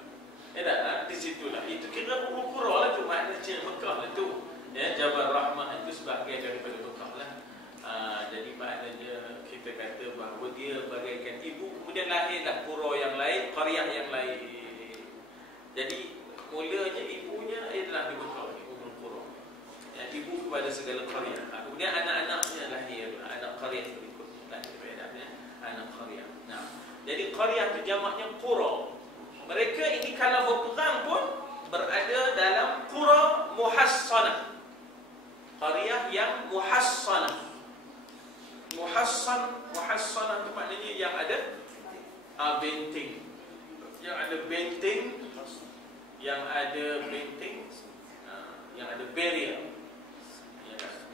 Di situlah. Itu kira Ummul Qura lah tu, maknanya Mekah lah tu. Jabal Rahmah itu sebahagian daripada Mekah lah. Jadi maknanya kita kata bahawa dia bagaikan ibu, kemudian lahirlah qura yang lain, qaryah yang lain. Jadi mulanya ibunya adalah di Mekah, Ummul Qura. Ibu kepada segala qaryah. Kemudian anak-anaknya lahir, anak qaryah berikutnya lahir daripada anak qaryah. Jadi qaryah itu jamaknya qura. Mereka ini kalau berperang pun berada dalam qura muhassanah. Qaryah yang muhassanah. Muhassanah itu maknanya yang ada benteng. Yang ada benteng, yang ada benteng, yang ada barrier.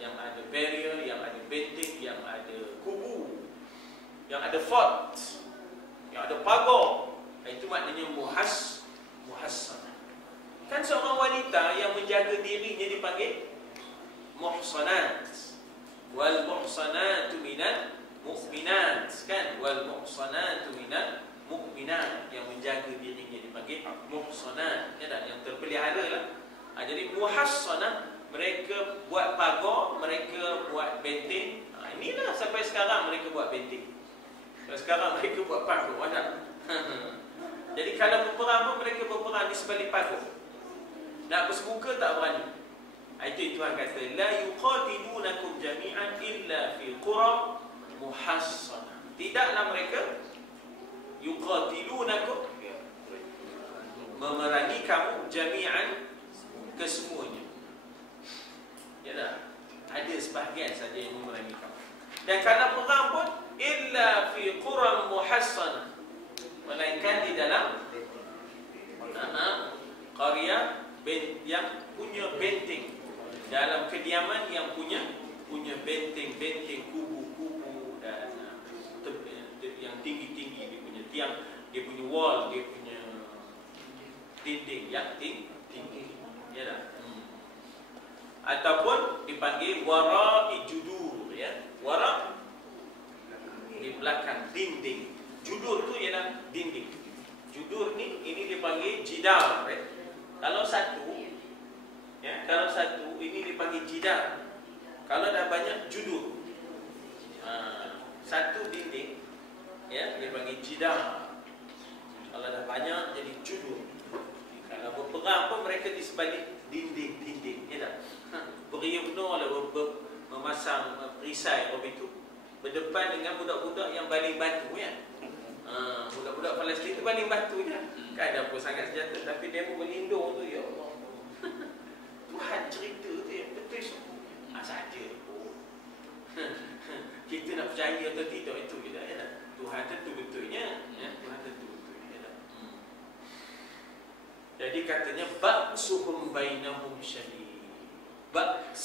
Yang ada barrier, yang ada benteng, yang ada kubu, yang ada fort, yang ada pagar. Itu maknanya muhassanah. Kan seorang wanita yang menjaga dirinya dipanggil muhsanat. Wal muhsanatu minal mu'minat, kan? Wal muhsanatu minal mu'minat, yang menjaga dirinya dipanggil muhsanat, yang terpelihara lah. Jadi muhassanah, mereka buat pagar, mereka buat benteng. Inilah sampai sekarang mereka buat benteng. Sampai sekarang mereka buat pagar. Jadi kalau berperang pun mereka berperang di sebalik pagar. Nak bersemuka tak berani. Itu Tuhan kata, la yuqatilunakum jami'an illa fi qura muhassanah. Tidaklah mereka yuqatilunakum, memerangi kamu, jami'an, kesemuanya. Ada sebahagian saja yang memerangi kamu. Dan kalau perang pun illa fi qura muhassanah, melainkan di dalam qaryah yang punya benteng, dalam kediaman yang punya benteng-benteng, kubu-kubu dan yang tinggi-tinggi, dia punya tiang, dia punya wall, dia punya dinding yang tinggi. Ataupun dipanggil wara'i judur, wara' di belakang dinding. Judur tu ialah dinding. Judur ni ini dipanggil jidar. Kalau satu ini dipanggil jidar. Kalau dah banyak judur, satu dinding, dipanggil jidar. Kalau dah banyak jadi judur. Kalau berperang pun mereka di sebalik dinding. Beriuno lah memasang perisai itu berdepan dengan budak-budak yang baling batu. Budak-budak Palestin itu baling batu je. Kan ada apa sangat senjata, tapi dia pun berlindung tu, ya Allah. Tuhan cerita tu yang betul semua. Saja kita nak percaya atau tidak itu kita, Tuhan tu betulnya, Jadi katanya ba'suhum bainahum syadid. Ba's,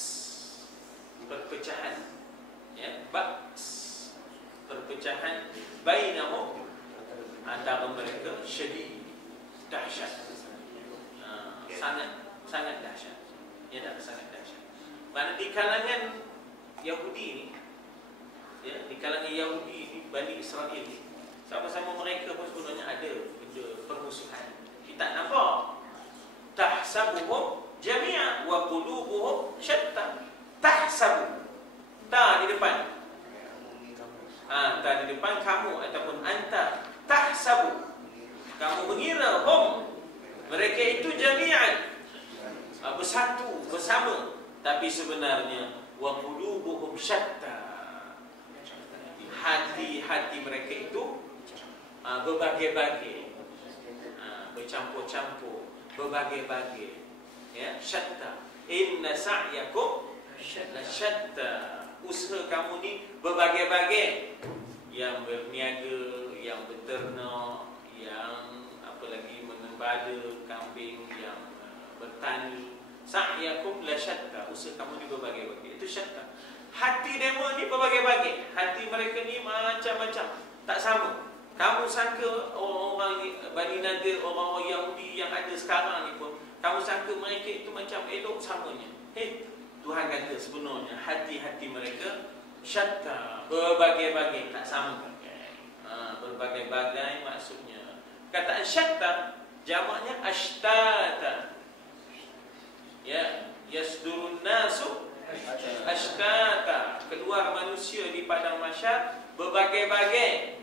perpecahan, ya, ba's, perpecahan bainahum, antara mereka, syadid, dahsyat. Sangat dahsyat. Ya, dah sangat dahsyat. Mana di kalangan Yahudi ni, ya, di kalangan Yahudi ni, Bani Israel ni, sama-sama mereka pun sebenarnya ada benda permusuhan. Kita nampak tahsabuhum jami'a wa qulubuhum syatta. Tahsabu, ta di depan, ta di depan kamu ataupun anta. Tahsabu, kamu mengira, hum, mereka itu jami'an, bersatu, bersama, tapi sebenarnya wa qulubuhum syatta, hati-hati mereka itu berbagai-bagai, bercampur-campur, berbagai-bagai, ya, syatta. Inna sa'yakum syatta, usaha kamu ni berbagai-bagai, yang berniaga, yang berternak, yang apa lagi, mengembala kambing, yang bertani. Sa'yakum la syatta, usaha kamu ni berbagai-bagai, itu syatta. Hati demo ni berbagai-bagai, hati mereka ni macam-macam, tak sama. Kamu sangka orang-orang Bani Nadir, orang-orang Yahudi yang ada sekarang ni pun, kamu sangka mereka itu macam elok samanya. Tuhan kata sebenarnya hati-hati mereka syatta, berbagai-bagai, tak sama. Berbagai-bagai maksudnya. Kataan syatta jamaknya ashtata. Ya, yasdurun nasu ashtata, keluar manusia di padang mahsyar berbagai-bagai.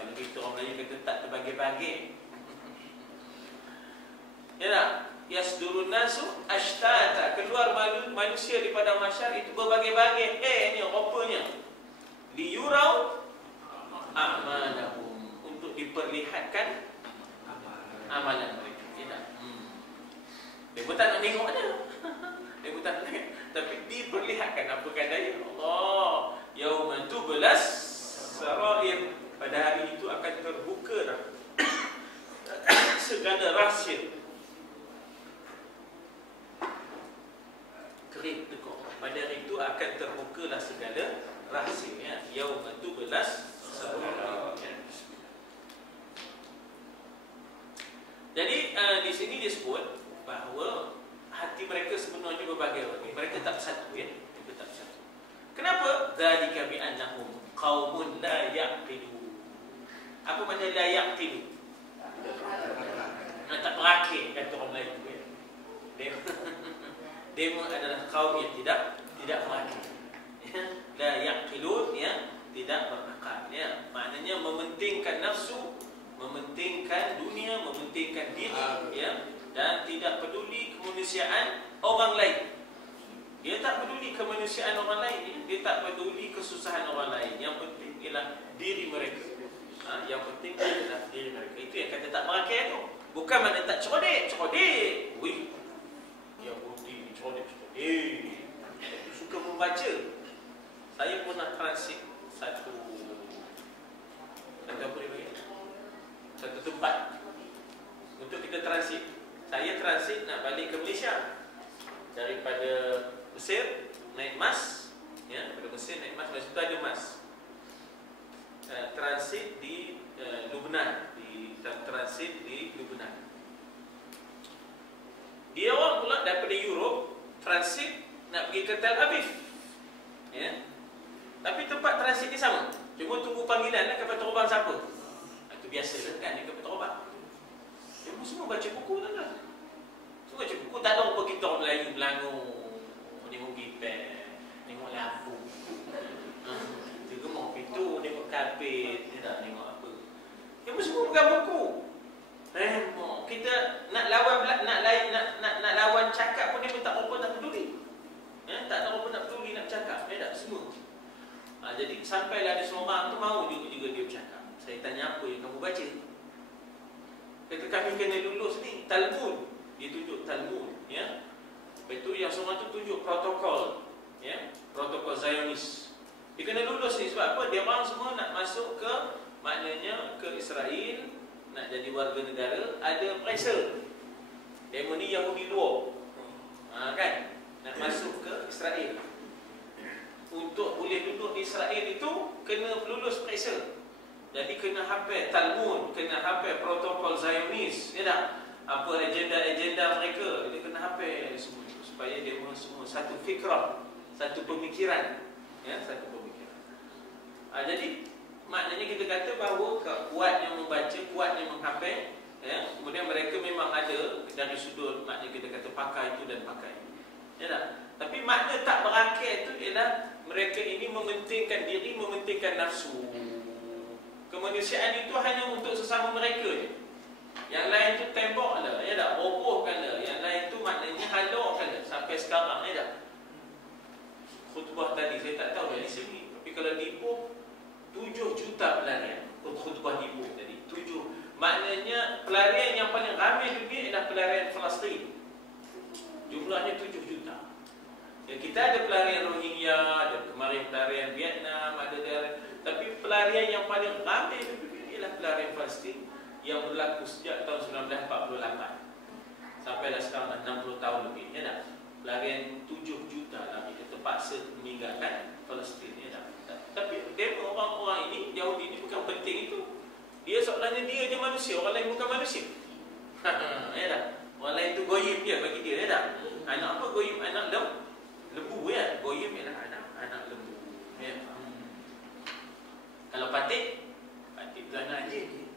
Kalau kita orang Melayu kata tak terbagai-bagai. Ya tak? Yasdurun nasu ashtata, keluar manusia di padang mahsyar itu berbagai-bagai. Ini rupanya liyurau a'malahum, untuk diperlihatkan amalan mereka. Ya tak? Dia pun tak nak tengok dia. Dia pun tak nak tengok, tapi diperlihatkan apa kata Allah, yauma tublas sarair, pada hari itu akan terbuka dah segala rahsia. Kerik tekuk, pada hari itu akan terbukalah segala rahsia. Yauma tublas sarair. Jadi di sini disebut bahawa hati mereka sebenarnya berbagai-bagai. Mereka tak bersatu, ya. Mereka tak bersatu. Kenapa? Dzalika bi annahum qaumun la yaqilun. Apa makna la yaqilun? Tak berakil, kata orang Melayu, ya. Demo adalah kaum yang tidak berakil. Ya. La yaqilun, ya, tidak berakal, ya. Maknanya mementingkan nafsu, mementingkan dunia, mementingkan diri, ya, dan tidak peduli kemanusiaan orang lain. Dia tak peduli kemanusiaan orang lain, dia tak peduli kesusahan orang lain. Yang penting ialah diri mereka. Yang penting adalah diri mereka. Itu yang kata tak berakal tu. Bukan makna tak cerdik. Wih, yang budi cerdik. Suka membaca. Saya pernah transit satu tempat untuk kita transit. Saya transit nak balik ke Malaysia daripada Mesir naik mas, ya, daripada Mesir naik mas, masa itu ada mas. Transit di Lubnan, transit di Lubnan. Dia orang pula daripada Europe transit nak pergi ke Tel Aviv, ya. Tapi tempat transit ni sama, cuma tunggu panggilan kapal terbang siapa. Itu biasa kan, dia kapal terbang. Semua baca buku kan? Semua baca buku. Tak ada apa kita orang Melayu Melangor, tengok gitar, tengok lampu, tengok pintu, tengok kapit, tidak tengok apa. Dia pun semua pegang buku. Kita nak lawan cakap pun dia pun tak apa nak peduli. Tak ada apa nak peduli nak cakap. Tak semua. Jadi sampailah ada seorang tu mau juga dia bercakap. Saya tanya, apa yang kamu baca? Kata, kami kena lulus ni Talmud. Dia tunjuk Talmud, ya. Lepas tu yang seorang tu tunjuk protokol, ya, protokol Zionis. Dia kena lulus ni sebab apa? Dia orang semua nak masuk ke, maknanya ke Israel, nak jadi warga negara, ada pressure. Demo ni Yahudi luar, kan, nak masuk ke Israel. Untuk boleh duduk di Israel itu kena lulus pressure. Jadi kena hafal Talmud, kena hafal protokol Zionis, ya tak? Apa agenda-agenda mereka, dia kena hafal semua itu supaya dia semua satu fikrah, satu pemikiran, ya, satu pemikiran. Jadi maknanya kita kata bahawa kuatnya membaca, kuatnya menghafal, ya. Kemudian mereka memang ada dari sudut maknanya kita kata pakai itu dan pakai, ya tak? Tapi makna tak berakal itu ialah mereka ini mementingkan diri, mementingkan nafsu. Kemanusiaan itu hanya untuk sesama mereka je. Yang lain tu tembok lah, ya tak? Robohkan lah. Yang lain tu maknanya halaukan lah. Sampai sekarang, ya tak? Khutbah tadi saya tak tahu dari sini, tapi kalau di Ipoh 7 juta pelarian. Khutbah di Ipoh tadi 7. Maknanya pelarian yang paling ramai dunia ialah pelarian Palestin. Jumlahnya 7 juta. Ya, kita ada pelarian Rohingya, ada kemarin pelarian Vietnam, ada daerah. Tapi pelarian yang paling ramai di dunia ialah pelarian Palestin yang berlaku sejak tahun 1948 sampai dah sekarang dah 60 tahun lebih, ya tak? Pelarian 7 juta lagi terpaksa meninggalkan Palestin, ya tak? Tapi demo orang-orang ini, Yahudi ini bukan penting itu. Dia sebenarnya dia je manusia, orang lain bukan manusia. Ya tak? Orang lain tu goyim dia bagi dia, ya tak? Anak apa goyim? Anak lembu, ya? Goyim ialah anak lembu, ya. Kalau patik tu anak anjing.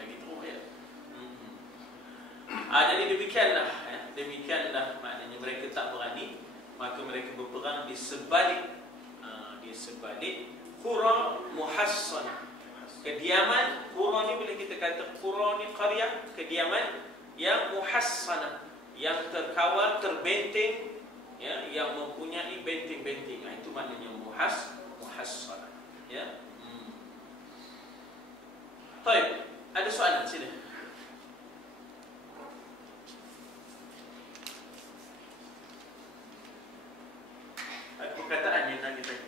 Bagi teruk, ya. Jadi demikianlah, ya. Demikianlah maknanya mereka tak berani, maka mereka berperang di sebalik Qura muhassanah. Kediaman, Qura ni boleh kita kata Qura ni qaryah, kediaman yang muhassanah, yang terkawal, terbenteng, ya, yang mempunyai benteng-benteng. Itu maknanya muhassanah, ya. Baik, ada soalan sini. Ada perkataan yang nak kita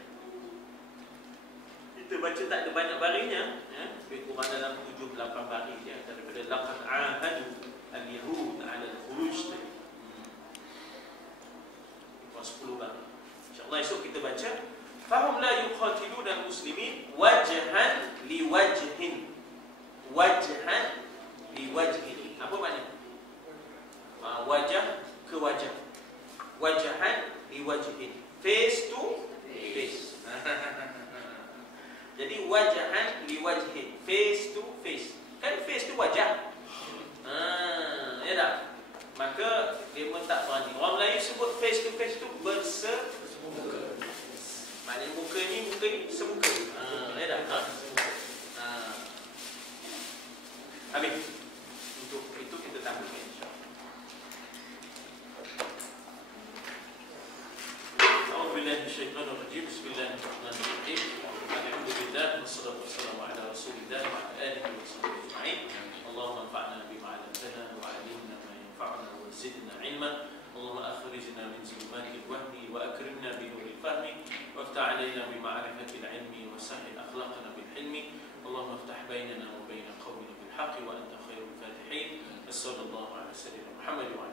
baca tak ada banyak barisnya, ya. Lebih kurang dalam 7-8 baris, ya, daripada laqad ahadu al-yahud 'ala al-khuruj. 10 baris. InsyaAllah esok kita baca fahum la yuqatiluna al-muslimin wajhan liwajhin. Wajhan liwajhin. Apa maknanya? Wajah ke wajah. Wajhan liwajhin. Face to face. Jadi wajhan liwajhin, face to face. Kan face tu wajah. Ya tak? Maka dia pun tak berani. Orang Melayu sebut face to face tu bersemuka. Maknanya muka ni semuka. Ya tak? Habis. Untuk itu kita tambah, insya-Allah. A'udzubillahi minasyaitonir rajim. Bismillahirrahmanirrahim. Alhamdulillah wassalatu wassalamu ala Rasulillah wa ala alihi washabbihi ajma'in. Allahumma anfa'na bima 'allamtana wa 'allimna ma yanfa'una wa zidna 'ilma. Allahumma akhrijna min zulumatil wahmi wa akrimna bi nuril fahmi waftah 'alaina bi ma'rifatil 'ilmi wa sahhil akhlaqana bil hilmi. Allahumma iftah bainana wa bain qawmina bil haqqi wa anta khairul fatihin. Sallallahu alaihi wasallam Muhammad wa